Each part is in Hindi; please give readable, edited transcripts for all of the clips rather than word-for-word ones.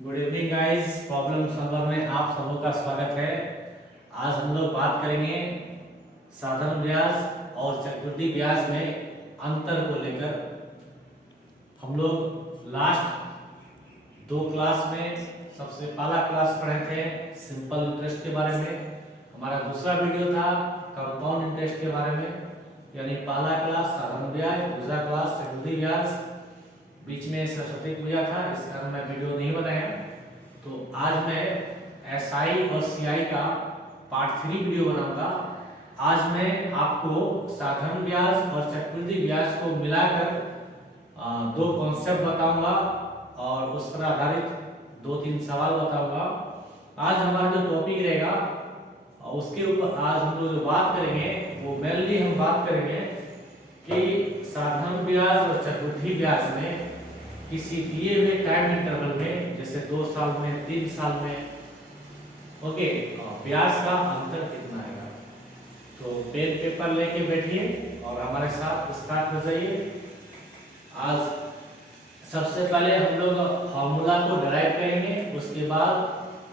Good evening guys. Problem solver में आप सबों का स्वागत है। आज हम लोग बात करेंगे साधारण ब्याज और चक्रवृद्धि ब्याज में अंतर को लेकर। हम लोग लास्ट दो क्लास में सबसे पहला क्लास पढ़े थे सिंपल इंटरेस्ट के बारे में। हमारा दूसरा वीडियो था कंपाउंड इंटरेस्ट के बारे में, यानी पहला क्लास साधारण ब्याज, दूसरा क्लास चक्रवृद्धि ब्याज। बीच में सरस्वती पूजा था, इस कारण मैं वीडियो नहीं बनाया। तो आज मैं एसआई और सीआई का पार्ट 3 वीडियो बनाऊंगा। आज मैं आपको साधारण ब्याज और चक्रवृद्धि ब्याज को मिलाकर दो कॉन्सेप्ट बताऊंगा और उस पर आधारित दो तीन सवाल बताऊंगा। आज हमारा जो टॉपिक रहेगा उसके ऊपर आज हम लोग जो बात करेंगे वो मेनली हम बात करेंगे कि साधारण ब्याज और चक्रवृद्धि ब्याज में किसी दिए हुए टाइम इंटरवल में, जैसे 2 साल में, 3 साल में, ओके, ब्याज का अंतर कितना आएगा। तो पेन पेपर लेके बैठिए और हमारे साथ स्टार्ट हो जाइए। आज सबसे पहले हम लोग फार्मूला को डिराइव करेंगे, उसके बाद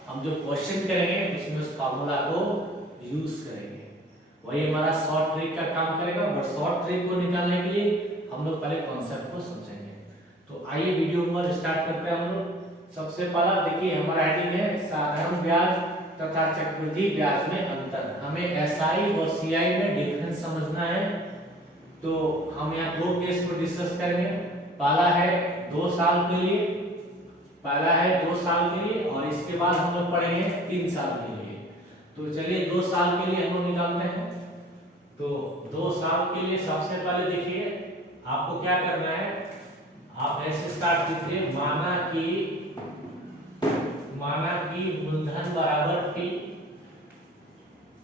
हम जो क्वेश्चन करेंगे उसमें उस फार्मूला को यूज करेंगे। वही हमारा शॉर्ट ट्रिक का काम करेगा। बट शॉर्ट ट्रिक को निकालने के लिए हम लोग पहले कॉन्सेप्ट को समझेंगे। तो आइए वीडियो पर स्टार्ट करते हैं हम लोग। सबसे पहला देखिए हमारा हेडिंग है साधारण ब्याज तथा चक्रवृद्धि ब्याज में अंतर। हमें एसआई और सीआई में डिफरेंस समझना है। तो हम यहाँ दो केस को डिस्कस करेंगे। पहला है 2 साल के लिए, पहला है 2 साल के लिए, और इसके बाद हम लोग पढ़ेंगे 3 साल के लिए। तो चलिए 2 साल के लिए हम लोग निकालते हैं। तो 2 साल के लिए सबसे पहले देखिए आपको क्या करना है। आप ऐसे स्टार्ट कीजिए, माना कि मूलधन बराबर टी।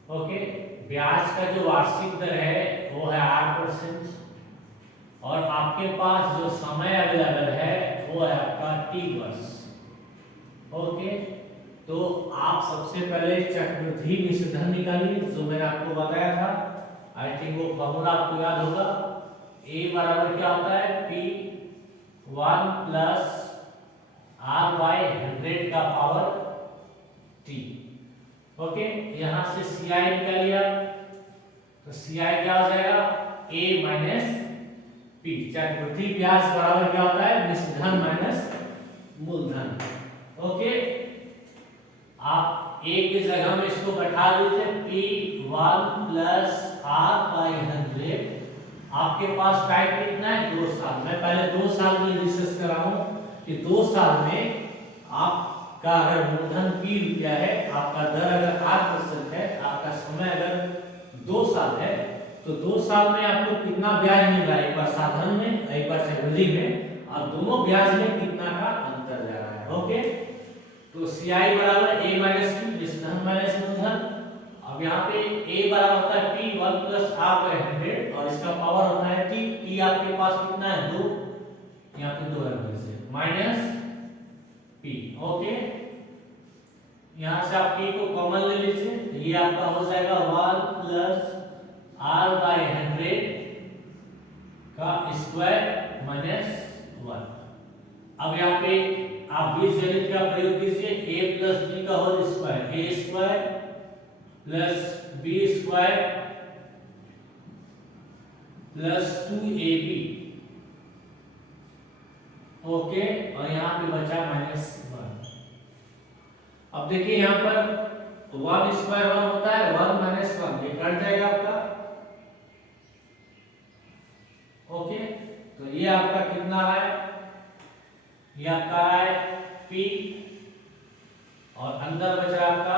ओके, ब्याज का जो वार्षिक दर है वो है 8%, और आपके पास जो समय अवेलेबल है वो है आपका टी वर्ष। ओके, तो आप सबसे पहले चक्रवृद्धि मिश्रधन निकालिए, जो मैंने आपको बताया था। आई थिंक वो फॉर्मूला आपको याद होगा। ए बराबर क्या होता है, पी 1 प्लस आर बाई 100 का पावर टी। ओके, यहां से सी आई निकालिए। तो सी आई क्या हो जाएगा, ए माइनस पी। चक्रवृद्धि ब्याज बराबर क्या होता है, मिश्रधन माइनस मूलधन। ओके, आप ए की जगह में इसको बैठा दीजिए, पी 1 प्लस आर बाई 100। आपके पास टाइम कितना है, 2 साल। मैं पहले 2 साल के लिए डिस्कस कर रहा हूं कि 2 साल में आपका अगर मूलधन P रुपया है, आपका दर अगर 8% है, आपका समय अगर 2 साल है, तो 2 साल में आपको कितना ब्याज मिल रहा है, एक बार साधारण में, एक बार चक्रवृद्धि में, और दोनों ब्याज में कितना का अंतर जा रहा है। ओके, तो CI बराबर a माइनस p, मिश्रधन माइनस मूलधन। अब यहाँ पे a बराबर होता है p 1 प्लस r बाय 100, और इसका पावर होता है t। t आपके पास कितना है, 2, यहाँ पे 2 रख दीजिए, माइनस p। ओके, यहाँ से आप p को कॉमन ले लीजिए, तो ये आपका हो जाएगा 1 प्लस r बाय 100 का स्क्वायर माइनस 1। अब यहाँ पे आप बीजगणित का प्रयोग कीजिए, a प्लस b का whole square, a square plus b square plus 2ab। Okay, और यहाँ पे बचा माइनस 1। अब देखिए यहाँ पर 1 स्क्वायर 1 होता है, 1 माइनस 1 ये कट जाएगा आपका। ओके, तो ये आपका कितना आ रहा है, ये आपका आ रहा है p, और अंदर बच रहा है आपका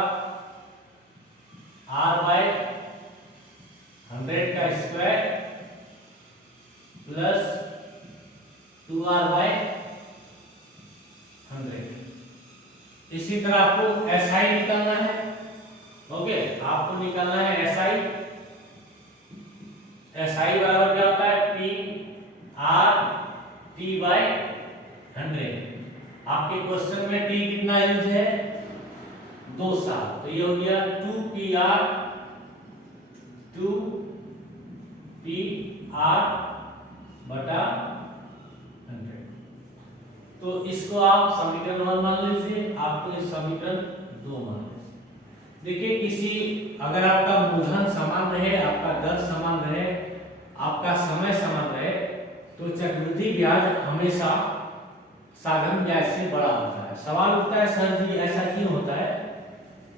r बाय 100 का स्क्वायर प्लस 2r बाय 100। इसी तरह आपको SI निकालना है। ओके, आपको निकालना है SI। SI बराबर क्या होता है, p r t बाय 100। आपके क्वेश्चन में t कितना यूज है, 2 साल, तो ये हो गया 2pr 2pr बटा 100। तो इसको आप समीकरण 1 मान लीजिए, आपको इस समीकरण 2 मान लीजिए। देखिए किसी अगर आपका मूलधन समान रहे, आपका दर समान रहे, आपका समय समान रहे, तो चक्रवृद्धि ब्याज हमेशा साधारण ब्याज से बड़ा होता है। सवाल उठता है सर जी ऐसा क्यों होता है?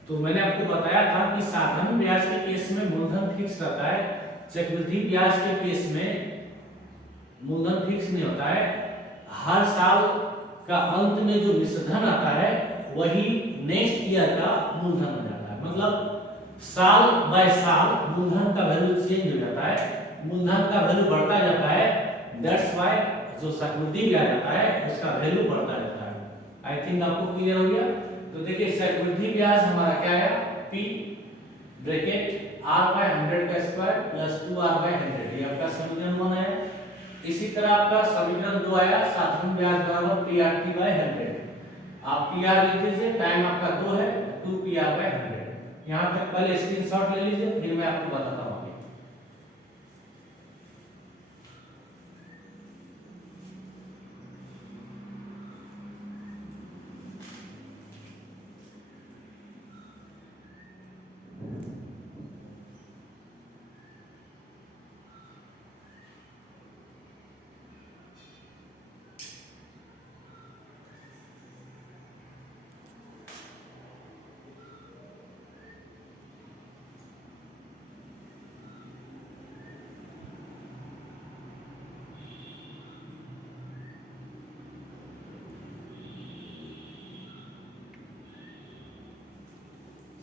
तो मैंने आपको बताया था कि साधारण ब्याज के केस में मूलधन फिक्स रहता है, चक्रवृद्धि ब्याज के केस में मूलधन फिक्स नहीं होता है। हर साल का अंत में जो मिश्रधन आता है वही नेक्स्ट ईयर का मूलधन हो जाता है। मतलब साल बाय साल मूलधन का वैल्यू चेंज हो जाता है, मूलधन का वैल्यू बढ़ता जाता है। दैट्स व्हाई जो चक्रवृद्धि ब्याज आता है उसका वैल्यू बढ़ता जाता है। आई थिंक आपको क्लियर हो गया। तो देखिए चक्रवृद्धि ब्याज हमारा क्या है, p ब्रैकेट r बाय 100 का स्क्वायर प्लस 2r बाय 100, ये आपका समीकरण 1 है। इसी तरह आपका समीकरण 2 आया साधारण ब्याज बराबर prt बाय 100। आप pr लिख लीजिए, टाइम आपका 2 है, 2pr बाय 100। यहां तक पहले स्क्रीनशॉट ले लीजिए, फिर मैं आपको बताता हूं।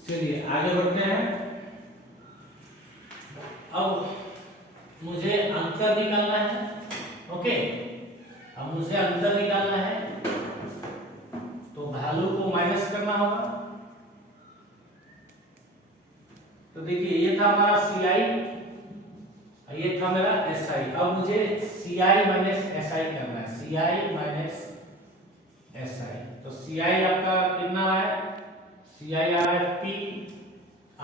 चलिए आगे बढ़ते हैं। अब मुझे अंतर निकालना है। ओके, अब मुझे अंतर निकालना है तो वैल्यू को माइनस करना होगा। तो देखिए ये था हमारा CI, ये था मेरा SI। अब मुझे CI माइनस SI करना है, CI माइनस SI। तो CI आपका कितना है, CI आ रहा है P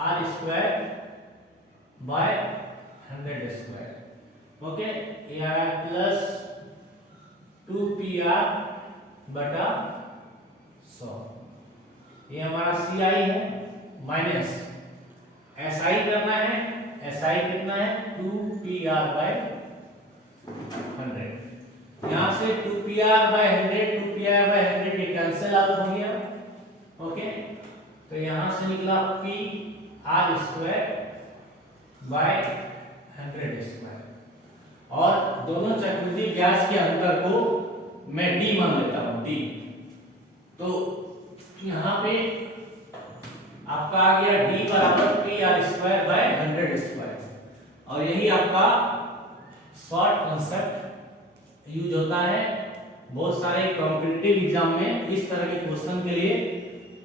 R square by 100 square. Okay, ये आ रहा है प्लस 2PR बटा 100, ये हमारा CI है। माइनस SI करना है, SI कितना है 2PR बाय 100। यहां से 2PR बाय 100, 2PR बाय 100 ये कैंसिल आउट हो गया। ओके, तो यहां से निकला P R square by 100 square. और दोनों चक्रवृद्धि ब्याज के अंतर को मैं D मान लेता हूं, D। तो यहां पे आपका आ गया D बराबर PR स्क्वायर बाय 100 स्क्वायर। और यही आपका शॉर्ट कांसेप्ट यूज होता है बहुत सारे कॉम्पिटिटिव एग्जाम में। इस तरह के क्वेश्चन के लिए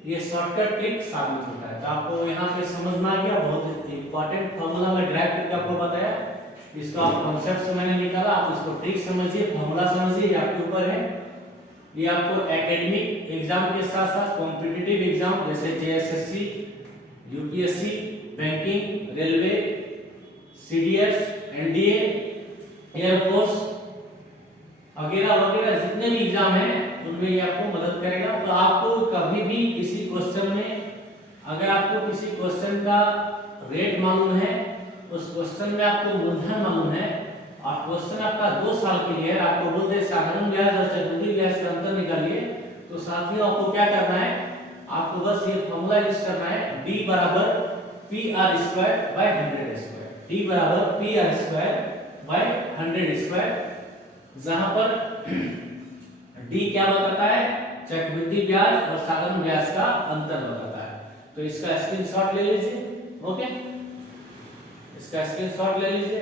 ये शॉर्टकट ट्रिक साबित होता है। तो आपको यहाँ पे समझ में आ गया, बहुत इंपॉर्टेंट फार्मूला में ड्राइव करके आपको बताया। इसको आप कॉन्सेप्ट से मैंने निकाला, आप इसको ट्रिक समझिए, फार्मूला समझिए, ये आपके ऊपर है। ये आपको एकेडमिक एग्जाम के साथ साथ कॉम्पिटिटिव एग्जाम जैसे JSSC, UPSC, banking, railway, CDS, NDA, air force वगैरह वगैरह जितने भी एग्जाम हैं उनमें ये आपको मदद करेगा। तो आपको कभी भी किसी क्वेश्चन में, अगर आपको किसी क्वेश्चन का रेट मालूम है, उस क्वेश्चन में आपको मूलधन मालूम है और क्वेश्चन आपका 2 साल के लिए है, आपको बोलते हैं साधारण ब्याज और चक्रवृद्धि ब्याज का अंतर निकालिए, तो साथियों आपको क्या करना है, आपको बस ये फॉर्मूला यूज करना है, D बराबर PR square by 100 square. D बराबर PR स्क्वायर बाय 100 स्क्वायर, जहां पर D क्या बताता है, चक्रवृद्धि ब्याज और साधारण ब्याज का अंतर बताता है। तो इसका स्क्रीनशॉट ले लीजिए। ओके, इसका स्क्रीनशॉट ले लीजिए।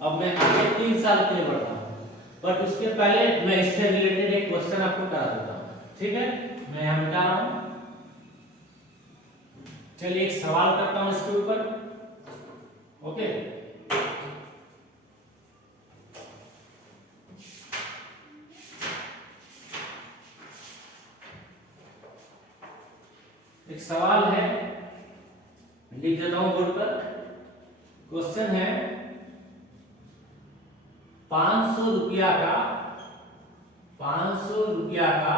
अब मैं आगे 3 साल के लिए बढ़ता हूं, बट उसके पहले मैं इससे रिलेटेड एक क्वेश्चन आपको करा देता हूं। ठीक है, मैं यहां मिटा रहा हूं। चलिए एक सवाल करता हूं इसके ऊपर। ओके, एक सवाल है, लिख देता हूं बोर्ड पर। क्वेश्चन है 500 रुपया का 500 रुपया का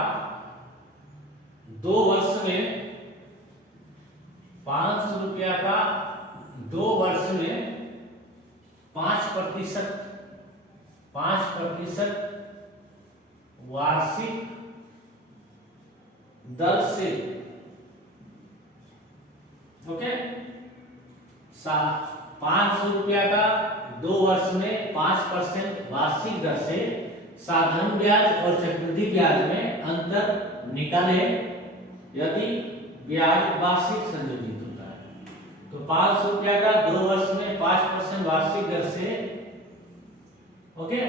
2 वर्ष में 500 रुपया का 2 वर्ष में 5% वार्षिक दर से, ओके, 500 रुपया का 2 वर्ष में 5% वार्षिक दर से साधारण ब्याज और चक्रवृद्धि ब्याज में अंतर निकाले यदि ब्याज वार्षिक संशोधित होता है। तो 500 रुपया का 2 वर्ष में 5% वार्षिक दर से, ओके,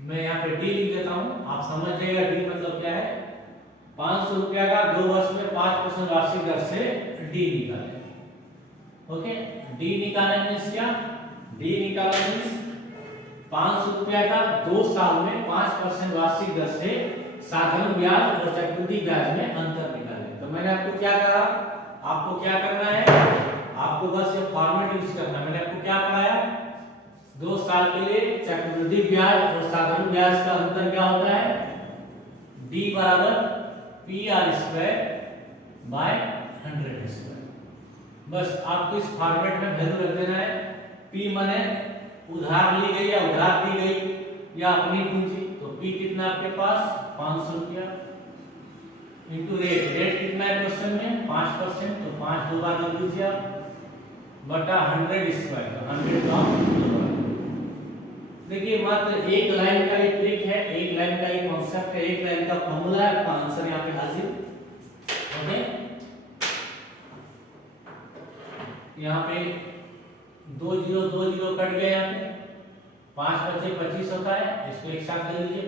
मैं यहाँ पे डी लिख देता हूँ, आप समझ जाइएगा डी मतलब क्या है। 500 रुपया का 2 वर्ष में 5% वार्षिक दर से डी निकाले, ओके। डी निकालने मीन्स क्या, डी निकालने मीन्स 500 रुपया का 2 साल में 5% वार्षिक दर से साधारण ब्याज और चक्रवृद्धि ब्याज में अंतर निकाले। तो मैंने आपको क्या कहा, आपको क्या करना है, आपको बस ये फॉर्मेट यूज करना है। मैंने आपको क्या पढ़ाया, 2 साल के लिए चक्रवृद्धि ब्याज और साधारण ब्याज का अंतर क्या होता है, D बराबर PR² बाय 100²। बस आपको इस फॉर्मेट में वैल्यू रख देना है। P माने उधार ली गई या उधार दी गई या अपनी पूंजी, तो P कितना आपके पास 500 रुपया इंटू रेट, रेट कितना है क्वेश्चन में 5%, तो 5 दो बार लिख दीजिए आप, बटा 100², तो 100 का 2 बार। देखिए मात्र एक लाइन का एक ट्रिक है, एक लाइन का एक कॉन्सेप्ट है, एक लाइन का फॉर्मूला है, आपका आंसर यहाँ पे हाजिर, ओके। यहाँ पे 2 0 कट गए, यहाँ पे 5 बचे 25 होता है, इसको एक साथ ले लीजिए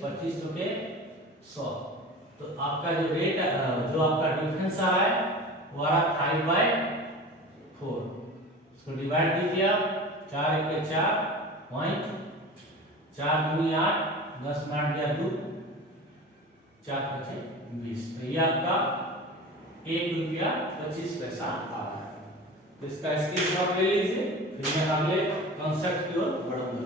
25 रुपए 100। तो आपका जो रेट, जो आपका डिफरेंस आ रहा है वो आ रहा 5/4, इसको डिवाइड कीजिए आप, 4 1 4 पॉइंट, 4 दूनी 8, 10 में 8 गया 2, 4 बचे 20। तो ये आपका 1 रुपया 25 पैसा आ रहा है। तो इसका स्क्रीनशॉट ले लीजिए, फिर मैं अगले कॉन्सेप्ट की ओर बढ़ूंगा।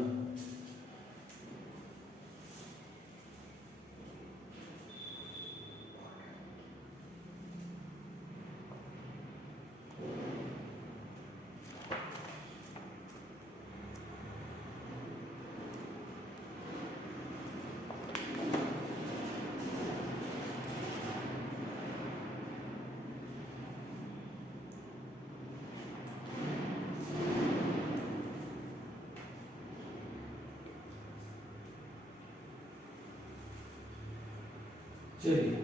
चलिए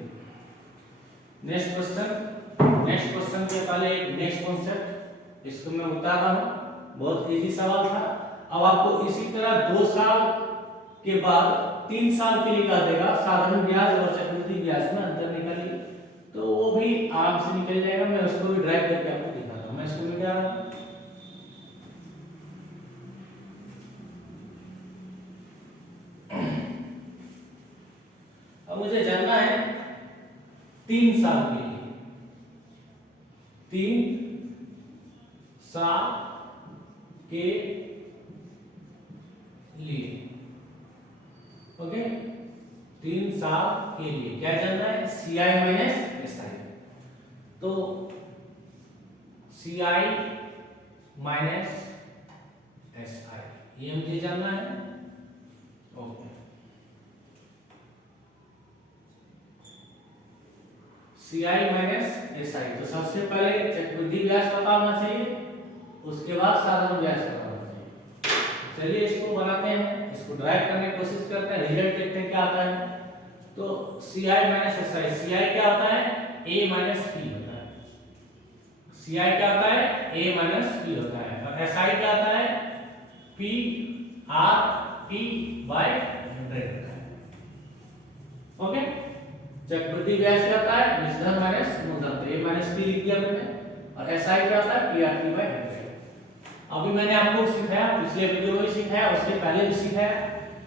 नेक्स्ट क्वेश्चन के पहले एक नेक्स्ट कॉन्सेप्ट, इसको मैं बता रहा हूँ, बहुत इजी सवाल था। अब आपको इसी तरह 2 साल के बाद 3 साल के लिए कह देगा साधारण ब्याज और चक्रवृद्धि ब्याज में अंतर निकालिए, तो वो भी आराम से निकल जाएगा। मैं उसको भी ड्राइव करके आपको दिखाता हूँ। मैं इसको भी क्या, अब मुझे जानना है 3 साल के लिए, 3 साल के लिए, ओके, 3 साल के लिए क्या जानना है, CI माइनस SI। तो CI माइनस SI ये मुझे जानना है, ओके। CI माइनस SI, तो सबसे पहले चक्रवृद्धि ब्याज पता होना चाहिए, उसके बाद साधारण ब्याज पता होना चाहिए। चलिए इसको बनाते हैं, इसको ड्राइव करने की कोशिश करते हैं, रिजल्ट देखते हैं क्या आता है। तो CI माइनस SI, CI क्या होता है, A माइनस P होता है। CI क्या होता है, A माइनस P होता है, और SI क्या होता है, P R T बाय 100 होता है, ओके। चक्रवृद्धि ब्याज क्या होता है, निश्चित माइनस मूलधन, तो A माइनस P लिख दिया मैंने, और SI क्या होता है, PRT बाय 100। अभी मैंने आपको सिखाया, पिछले वीडियो में भी सिखाया, उसके पहले भी सिखाया,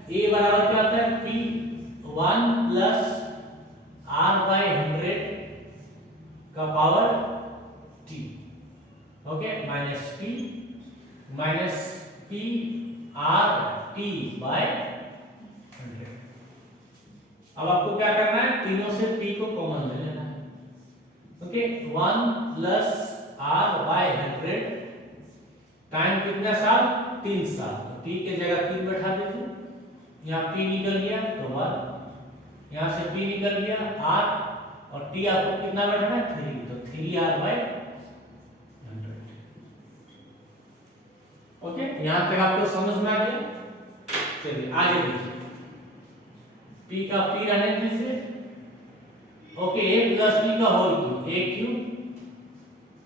A बराबर क्या होता है, P1 प्लस R बाय 100 का power T, okay, minus P R T by 100, अब आपको क्या करना है, तीनों से p को कॉमन ले लेना है। Okay, 1 plus r by 100 time कितना साल, 3 साल। तो t के जगह 3 बैठा दीजिए, यहाँ p निकल गया तो 1, यहाँ से p निकल गया r, और t आपको कितना बैठाना है, 3, तो 3r बाय 100। ओके, यहाँ तक आपको समझ में आ गया। चलिए आगे देखिए, p का p रहने दीजिए। ओके, a प्लस b का whole cube, a cube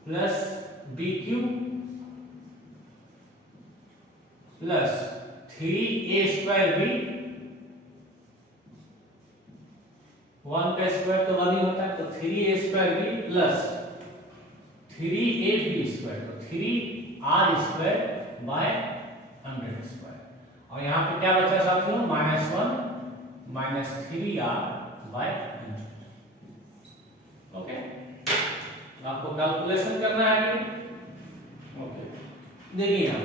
plus b cube plus 3a square b, 1 का स्क्वायर तो 1 ही होता है, तो 3a square b plus 3ab square, तो 3r स्क्वायर बाय 100 स्क्वायर। और यहाँ पे क्या बचा साथियों, -1 माइनस 3r बाय 100। ओके, आपको कैलकुलेशन करना है आगे। ओके, देखिए यहाँ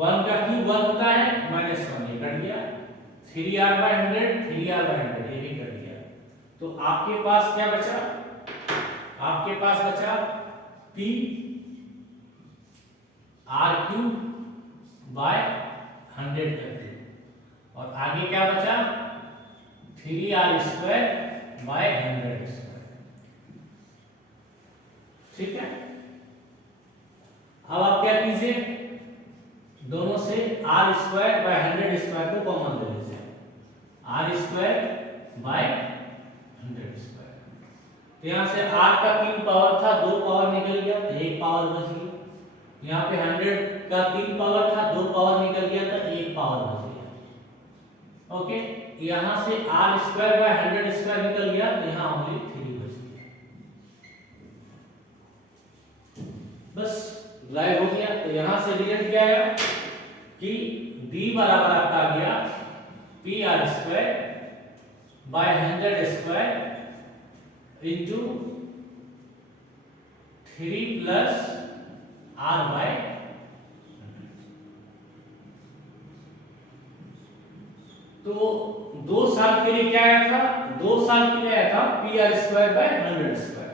1 का क्यूब 1 होता है, -1 ये कट गया, 3r बाय 100, 3r बाय 100 ये भी कट गया। तो आपके पास क्या बचा, आपके पास बचा p r क्यूब बाय 100 कर दिया, और आगे क्या बचा, 3r स्क्वायर बाय 100 स्क्वायर। ठीक है, अब आप क्या कीजिए, दोनों से r स्क्वायर बाय 100 स्क्वायर को कॉमन ले लीजिए, r स्क्वायर बाय 100 स्क्वायर। तो यहाँ से r का 3 पावर था, 2 पावर निकल गया तो 1 पावर बच गया। यहाँ पे 100 का 3 पावर था, 2 पावर निकल गया तो 1 पावर बच गया। ओके, यहाँ से r स्क्वायर बाय 100 स्क्वायर निकल गया तो यहाँ ओनली 3 बच गया। बस लाइव हो गया। तो यहाँ से रिजल्ट क्या आया कि d बराबर आपका आ गया pr square by 100 square into 3 plus r by 100। तो 2 साल के लिए क्या आया था, 2 साल के लिए आया था pr स्क्वायर बाय 100 स्क्वायर।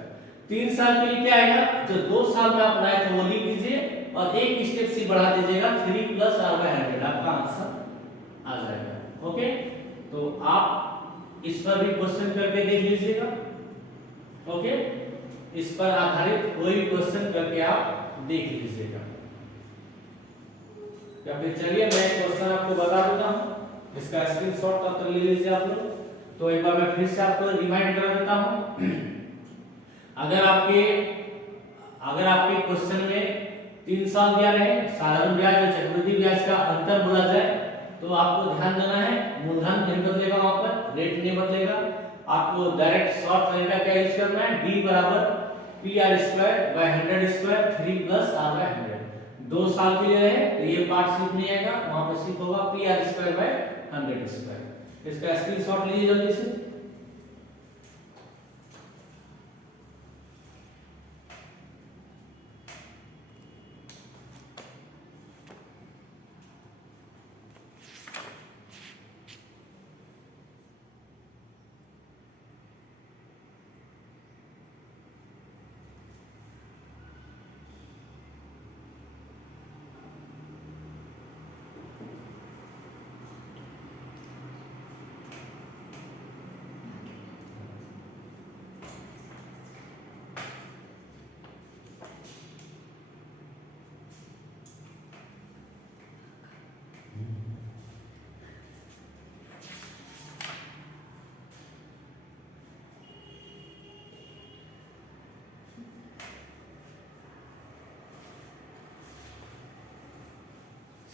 3 साल के लिए क्या आएगा, जो 2 साल में आप लाए थे वो लिख दीजिए और एक स्टेप से बढ़ा दीजिएगा, 3 प्लस r बाय 100 आपका आंसर आ जाएगा। ओके, तो आप इस पर भी क्वेश्चन करके देख लीजिएगा। ओके, इस पर आधारित कोई भी क्वेश्चन करके आप देख लीजिएगा। या फिर चलिए मैं क्वेश्चन आपको बता देता हूँ, इसका स्क्रीनशॉट तब तक ले लीजिए आप लोग। तो एक बार मैं फिर से आपको रिमाइंड करा देता हूँ। अगर आपके क्वेश्चन में 3 साल दिया रहे, साधारण ब्याज और चक्रवृद्धि ब्याज का अंतर बोला जाए, तो आपको ध्यान देना है मूलधन नहीं बदलेगा, वहां पर रेट नहीं बदलेगा। आपको डायरेक्ट शॉर्ट तरीका क्या यूज करना है, d बराबर pr square by 100 square 3 plus r by 100। 2 साल के लिए रहे तो ये पार्ट सिर्फ नहीं आएगा, वहां पर सिर्फ होगा pr स्क्वायर बाय 100 स्क्वायर। इसका स्क्रीनशॉट लीजिए जल्दी से।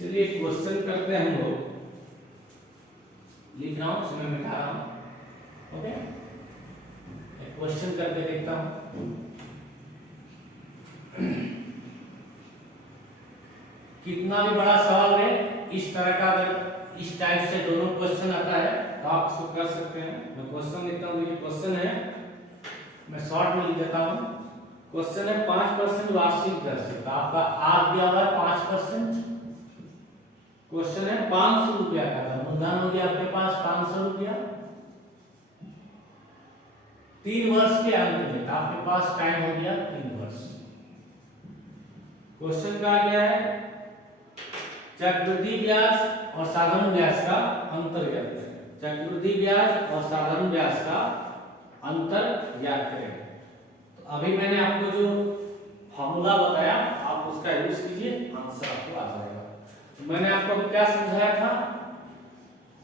चलिए क्वेश्चन करते हैं हम लोग, लिख रहा हूं, समय मिटा रहा हूं। ओके, एक क्वेश्चन करके देखता हूं। कितना भी बड़ा सवाल है, इस तरह का अगर इस टाइप से दोनों क्वेश्चन आता है तो आप इसको कर सकते हैं। मैं क्वेश्चन लिखता हूं, ये क्वेश्चन है, मैं शॉर्ट में लिख देता हूं। क्वेश्चन है 5% वार्षिक दर से, तो आपका आर दिया हुआ है 5%। क्वेश्चन है 500 रुपया का, मूलधन हो गया आपके पास 500 रुपया, 3 वर्ष के अंत में, तो आपके पास टाइम हो गया 3 वर्ष। क्वेश्चन का क्या है, चक्रवृद्धि ब्याज और साधारण ब्याज का अंतर ज्ञात करें। चक्रवृद्धि ब्याज और साधारण ब्याज का अंतर ज्ञात करें। तो अभी मैंने आपको जो फॉर्मूला बताया आप उसका यूज कीजिए, आंसर आपको आ जाएगा। तो मैंने आपको अभी क्या समझाया था,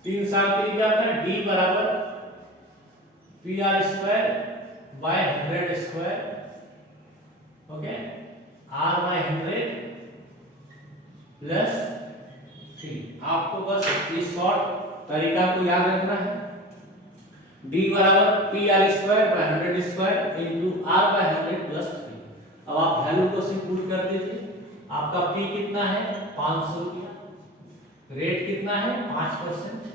3 साल के लिए क्या था, D बराबर PR square by 100 square, okay, R by 100 plus 3। आपको बस इस शॉर्ट तरीका को याद रखना है। D बराबर PR square by 100 square into R by 100 plus 3। अब आप वैल्यू को सिंपल कर दीजिए। आपका P कितना है, 500 रुपया, रेट कितना है 5%,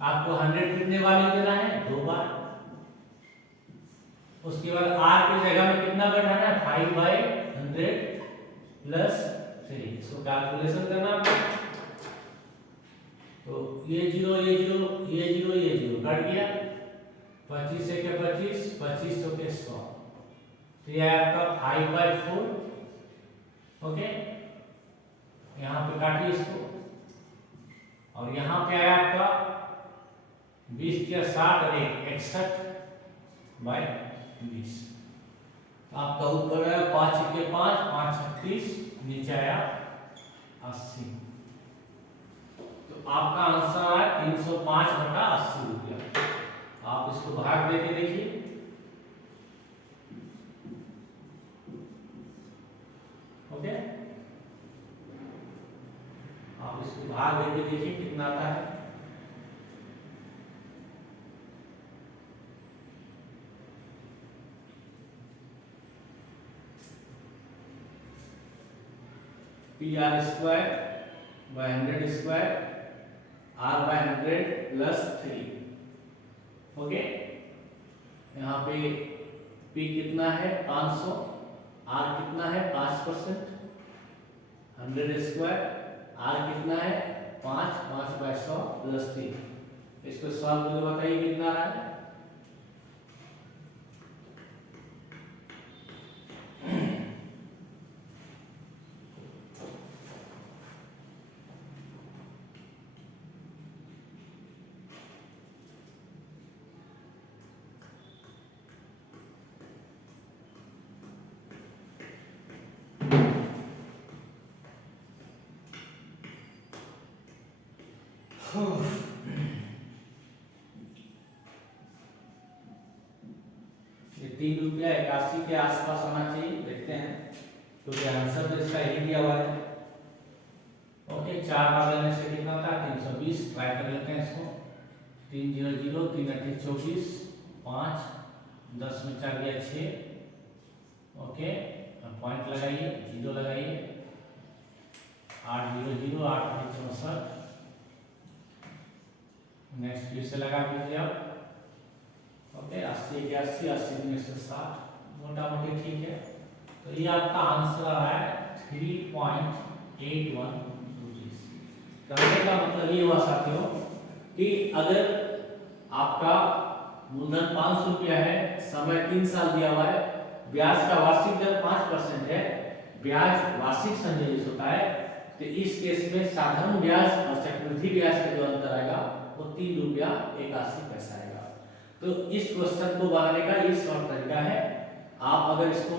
आपको 100 कितने वाले देना है, 2 बार। उसके बाद R की जगह में कितना बैठाना है, 5 बाय 100 प्लस 3। इसको कैलकुलेशन करना है। तो ये 0 ये 0 ये 0 ये 0 कट गया, 25 के 25 2500 के 100, तो ये आपका 5 बाय 4, ओके। यहाँ पे काटिए इसको, और यहाँ पे आया आपका 20 के 60 और 61 बाय 20। आपका ऊपर है 5 के 5 5 36, नीचे आया 80। तो आपका आंसर आया 305 बटा 80 रुपया। आप इसको भाग देके देखिए, ओके, आप इसको भाग देके देखिए कितना आता है। PR square by 100 square R by 100 plus 3, okay. यहाँ पे P कितना है 500, R कितना है 5%, 100 स्क्वायर, R कितना है 5 5 बाय 100 प्लस 3। इसको सॉल्व करके बताइए कितना आ रहा है। ये 3 रुपया 81 के आसपास होना चाहिए, देखते हैं, क्योंकि आंसर तो इसका यही दिया हुआ है, ओके। 4 भाग लेने से कितना होता है 320, ट्राई कर लेते हैं इसको। 3 0 0 3 8 24 5 10 में 4 गया 6, ओके। पॉइंट लगाइए, 0 लगाइए, 8 0 0 8 64। नेक्स्ट फिर से लगा दीजिए आप, ओके। 80 के 80 80 में 160, मोटा मोटी ठीक है। तो ये आपका आंसर है 3.81 रुपीज। करने का मतलब ये हुआ साथियों कि अगर आपका मूलधन 500 रुपया है, समय 3 साल दिया हुआ है, ब्याज का वार्षिक दर 5% है, ब्याज वार्षिक संयोजित होता है, तो इस केस में साधारण ब्याज और चक्रवृद्धि ब्याज का जो अंतर आएगा वो 3 रुपया 81 पैसा आएगा। तो इस क्वेश्चन को बनाने का ये शॉर्ट तरीका है। आप अगर इसको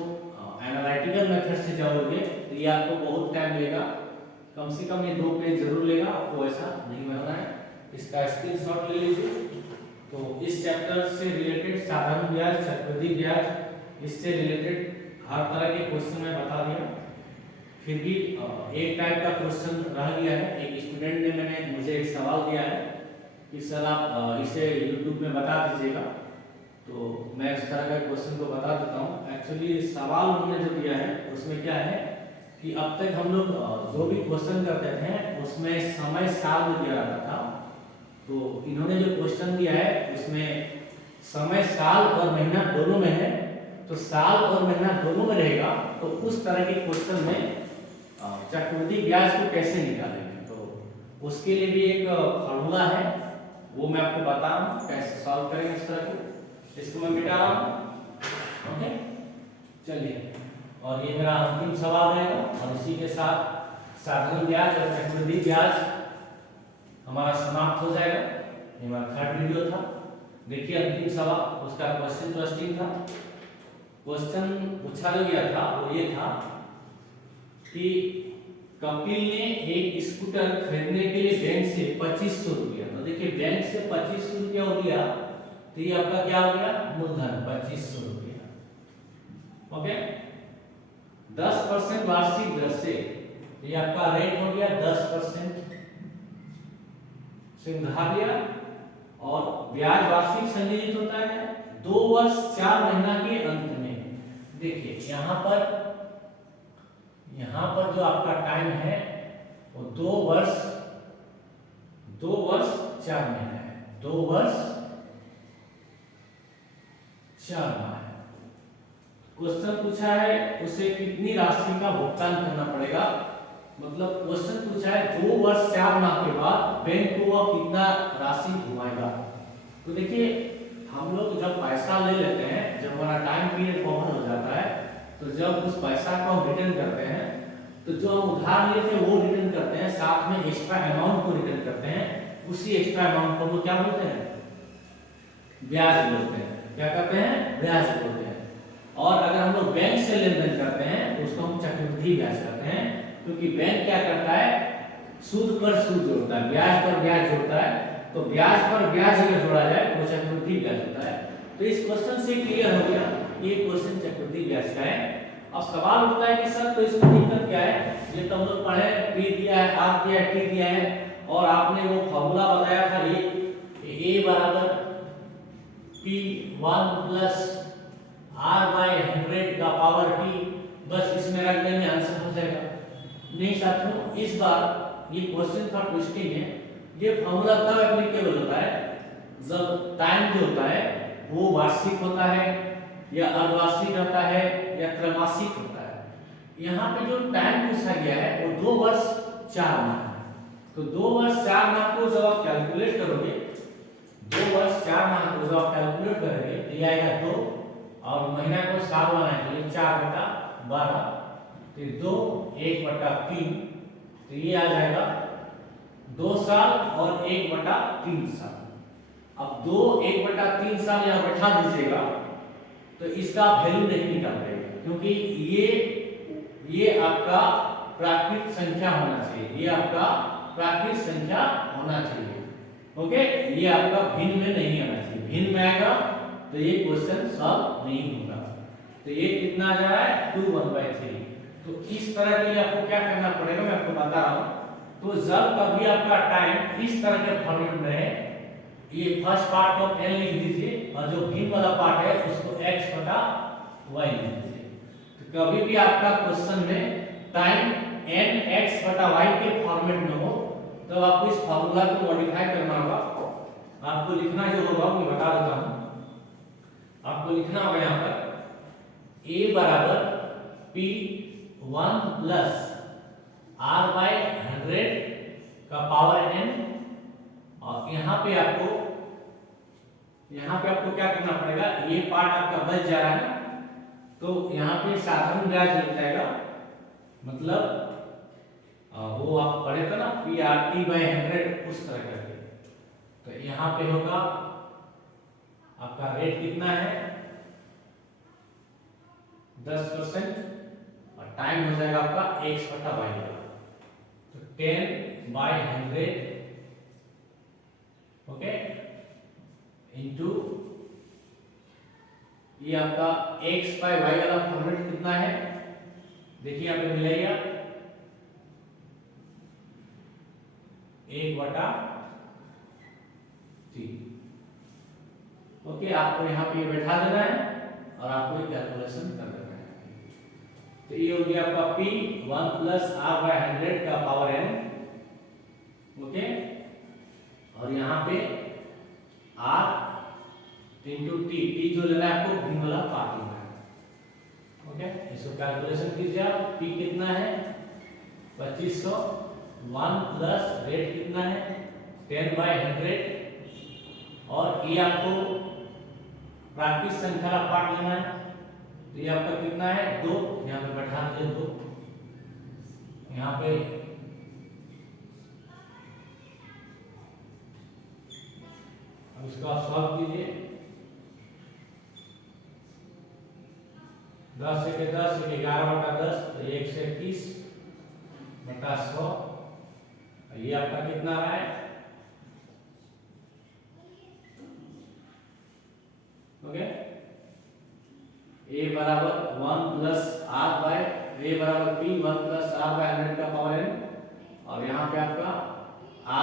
एनालिटिकल मेथड से जाओगे तो ये आपको बहुत टाइम लेगा, कम से कम ये 2 पेज जरूर लेगा, आपको ऐसा नहीं बनाना है। इसका स्क्रीनशॉट ले लीजिए। तो इस चैप्टर से रिलेटेड साधारण ब्याज, चक्रवृद्धि ब्याज, इससे रिलेटेड हर तरह के क्वेश्चन मैं बता दिया। फिर भी एक टाइप का क्वेश्चन रह गया है। एक स्टूडेंट ने मुझे एक सवाल दिया है कि सर आप इसे YouTube में बता दीजिएगा, तो मैं इस तरह का क्वेश्चन को बता देता हूँ। एक्चुअली सवाल उन्होंने जो दिया है उसमें क्या है कि अब तक हम लोग जो भी क्वेश्चन करते थे उसमें समय साल में दिया जाता था, तो इन्होंने जो क्वेश्चन दिया है उसमें समय साल और महीना दोनों में है, तो साल और महीना दोनों में रहेगा, तो उस तरह के क्वेश्चन में चक्रवृद्धि ब्याज को कैसे निकालेंगे, तो उसके लिए भी एक फॉर्मूला है, वो मैं आपको बताऊं कैसे सॉल्व करेंगे इस तरह को। इसको मैं मिटा रहा हूं। ओके, चलिए, और ये मेरा अंतिम सवाल रहेगा और इसी के साथ साधारण ब्याज और चक्रवृद्धि ब्याज हमारा समाप्त हो जाएगा। ये हमारा थर्ड वीडियो था। देखिए अंतिम सवाल, उसका क्वेश्चन इंटरेस्टिंग था। क्वेश्चन पूछा जो गया था वो ये था कि कपिल ने एक स्कूटर खरीदने के लिए बैंक से 2500 रुपया, तो देखिए बैंक से 2500 रुपया हो गया, तो ये आपका क्या हो गया, मूलधन 2500 रुपया। ओके, 10% वार्षिक दर से, ये आपका रेट हो गया 10% से उधार लिया, और ब्याज वार्षिक संयोजित होता है 2 वर्ष 4 महीना के अंत में। देखिए यहाँ पर जो आपका टाइम है वो 2 वर्ष 4 महीना है, 2 वर्ष 4 माह है। क्वेश्चन पूछा है उसे कितनी राशि का भुगतान करना पड़ेगा, मतलब क्वेश्चन पूछा है 2 वर्ष 4 माह के बाद बैंक को वह कितना राशि घुमाएगा। तो देखिए हम लोग जब पैसा ले लेते हैं, जब हमारा टाइम पीरियड ओवर हो जाता है, तो जब उस पैसा को हम रिटर्न करते हैं, तो जो हम उधार लिए थे वो रिटर्न करते हैं, साथ में एक्स्ट्रा अमाउंट को रिटर्न करते हैं। उसी एक्स्ट्रा अमाउंट को वो क्या बोलते हैं, ब्याज बोलते हैं। क्या कहते हैं, ब्याज बोलते हैं। और अगर हम लोग बैंक से लेन देन करते हैं तो उसको हम चक्रवृद्धि ब्याज कहते हैं, क्योंकि बैंक क्या करता है, सूद पर सूद जोड़ता है, ब्याज पर ब्याज जोड़ता है। तो ब्याज पर ब्याज अगर जोड़ा जाए तो चक्रवृद्धि ब्याज होता है। तो इस क्वेश्चन से क्लियर हो गया ये क्वेश्चन चक्रवृद्धि ब्याज का है। अब सवाल उठता है कि सर तो इसमें दिक्कत क्या है, ये तो हम लोग पढ़े, पी दिया है, आर दिया है, टी दिया है, और आपने वो फॉर्मूला बताया था ए बराबर P1 प्लस R/100 का पावर T, बस इसमें रख देंगे आंसर हो जाएगा। नहीं साथियों, इस बार ये क्वेश्चन था ट्विस्टिंग है। ये फॉर्मूला तब एप्लीकेबल होता है जब टाइम जो होता है वो वार्षिक होता है या अर्धवार्षिक होता है या त्रैमासिक होता है। यहाँ पे जो टाइम पूछा गया है वो 2 वर्ष 4 माह है। तो 2 वर्ष 4 माह को जब आप कैलकुलेट करोगे, 2 वर्ष 4 माह को जब आप कैलकुलेट करोगे तो ये आएगा 2, और महीना को साल बनाने के लिए 4/12, तो 2 1/3, तो ये आ जाएगा 2 साल और 1/3 साल। अब 2 1/3 साल यहाँ बैठा दीजिएगा तो इसका वैल्यू नहीं निकाल पाएगा, क्योंकि ये आपका प्राकृत संख्या होना चाहिए, ये आपका प्राकृत संख्या होना चाहिए। ओके, ये आपका भिन्न में नहीं आना चाहिए, भिन्न में आएगा तो ये क्वेश्चन सॉल्व नहीं होगा। तो ये कितना आ जा रहा है, 2/1/3। तो इस तरह के लिए आपको क्या करना पड़ेगा, मैं आपको बता रहा हूँ। तो जब कभी आपका टाइम इस तरह के फॉर्मेट में है, ये फर्स्ट पार्ट को n लिख दीजिए और जो भिन्न वाला पार्ट है उसको x/y लिख दीजिए। तो कभी भी आपका क्वेश्चन में टाइम n x/y के फॉर्मेट में हो तो आपको इस फार्मूला को मॉडिफाई करना होगा। आपको लिखना जो होगा मैं बता देता हूँ। आपको लिखना होगा यहाँ पर a बराबर P1 प्लस R/100 का पावर n, और यहाँ पे आपको क्या करना पड़ेगा, ये पार्ट आपका बच जा रहा है ना, तो यहाँ पे साधारण ब्याज लग जाएगा, मतलब वो आप पढ़े थे ना PRT/100 उस तरह करके। तो यहाँ पे होगा आपका रेट कितना है 10%, और टाइम हो जाएगा आपका x/y, तो 10/100 ओके इंटू ये आपका x/y वाला फॉर्मेट कितना है, देखिए यहाँ पे मिलेगा 1/3। ओके, आपको यहाँ पे बैठा देना है और आपको ये कैलकुलेशन कर देना है। तो ये हो गया आपका P1 प्लस R/100 का पावर n, ओके, और यहाँ पे R इंटू टी जो लेना है आपको भिन्न वाला पार्ट लेना है। ओके, इसको कैलकुलेशन कीजिए आप। P कितना है 2500, 1 प्लस रेट कितना है 10/100, और ये आपको प्राकृतिक संख्या का पार्ट लेना है, तो ये आपका कितना है 2, यहाँ पे बैठा दीजिए 2, यहाँ पे अब इसको आप सॉल्व कीजिए। 10 से 10 11/10, तो 1 से 30/100, ये आपका कितना रहा है, ओके। a बराबर 1 प्लस r बाय a बराबर p 1 प्लस r बाय 100 का पावर n, और यहाँ पे आपका r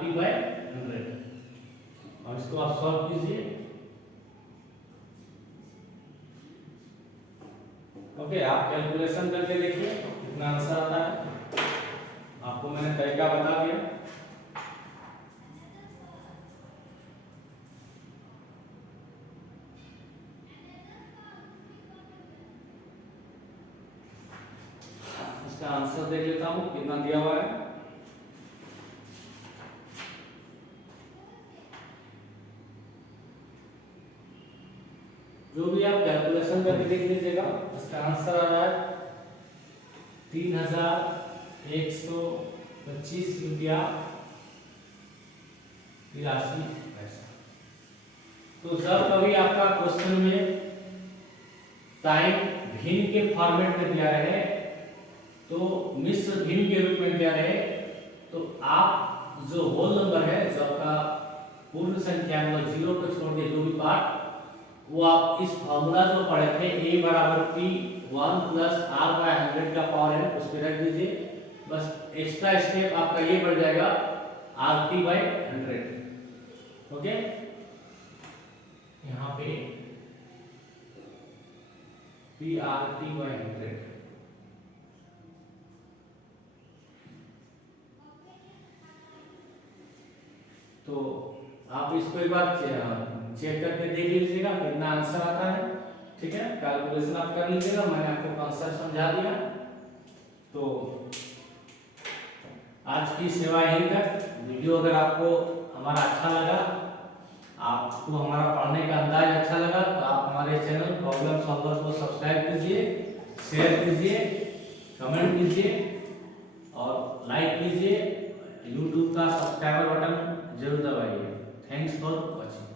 t बाय 100, और इसको आप सॉल्व कीजिए। ओके, आप कैलकुलेशन करके देखिए कितना आंसर आता है। आपको मैंने तरीका बता दिया। इसका आंसर देख लेता हूं कितना दिया हुआ है। जो भी आप कैलकुलेशन करके देख लीजिएगा, इसका आंसर आ रहा है 3125 रुपया 83 पैसा। तो जब कभी आपका क्वेश्चन में टाइम भिन्न के फॉर्मेट में दिया रहे, तो मिश्र भिन्न के रूप में दिया रहे, तो आप जो होल नंबर है, जो आपका पूर्ण संख्या में 0 को छोड़ के जो भी पार्ट, वो आप इस फॉर्मूला जो पढ़े थे a बराबर p 1 प्लस r बाय 100 का पावर है, उस पे रख दीजिए। बस एक्स्ट्रा स्टेप आपका ये बढ़ जाएगा rt बाय 100, ओके। यहाँ पे p rt बाय 100, तो आप इसको एक बार चेक करके देख लीजिएगा कितना आंसर आता है, ठीक है। कैलकुलेशन आप कर लीजिएगा, मैंने आपको कॉन्सेप्ट समझा दिया। तो आज की सेवा यहीं तक। वीडियो अगर आपको हमारा अच्छा लगा, आपको हमारा पढ़ने का अंदाज अच्छा लगा, तो आप हमारे चैनल प्रॉब्लम सॉल्वर को सब्सक्राइब कीजिए, शेयर कीजिए, कमेंट कीजिए और लाइक कीजिए। यूट्यूब का सब्सक्राइबर बटन जरूर दबाइए। Thanks for watching.